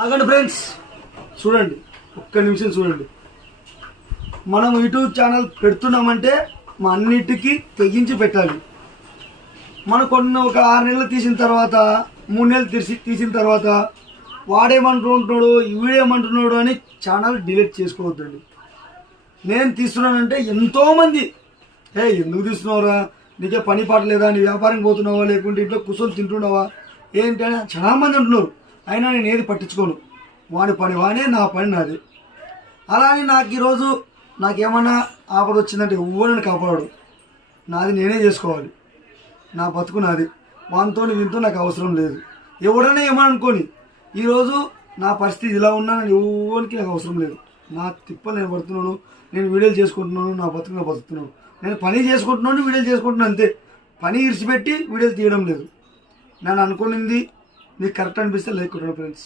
ఆగండి ఫ్రెండ్స్, చూడండి, ఒక్క నిమిషం చూడండి. మనం యూట్యూబ్ ఛానల్ పెడుతున్నామంటే మా అన్నిటికీ తెగించి పెట్టాలి. మనం కొన్ని ఒక 6 నెలలు తీసిన తర్వాత 3 నెలలు తీసిన తర్వాత వాడేమంటున్నాడు వీడేమంటున్నాడు అని ఛానల్ డిలీట్ చేసుకోవద్దండి. నేను తీస్తున్నానంటే ఎంతోమంది ఎందుకు తీస్తున్నావురా, నీకే పని పాట లేదా, నీ వ్యాపారం పోతున్నావా, లేకుంటే ఇంట్లో కూర్చొని తింటున్నావా ఏంటి అని చాలామంది అంటున్నారు. అయినా నేను ఏది పట్టించుకోను. వాడి పని వాడే, నా పని నాది. అలానే నాకు ఈరోజు నాకేమన్నా ఆపద వచ్చిందంటే ఎవ్వరిని కాపాడు, నాది నేనే చేసుకోవాలి. నా బతుకు నాది. వానితో వీనితో నాకు అవసరం లేదు. ఎవడైనా ఏమని అనుకోని, ఈరోజు నా పరిస్థితి ఇలా ఉన్నా ఎవరికి నాకు అవసరం లేదు. నా తిప్పలు నేను పడుతున్నాను, నేను వీడియోలు చేసుకుంటున్నాను, నా బతుకు నా బతుకుతున్నాను. నేను పని చేసుకుంటున్నాను, వీడియోలు చేసుకుంటున్నాను అంతే. పని ఇరిచిపెట్టి వీడియోలు తీయడం లేదు. నేను అనుకునింది నీకు కరెక్ట్ అనిపిస్తే లైక్ కొట్టండి ఫ్రెండ్స్.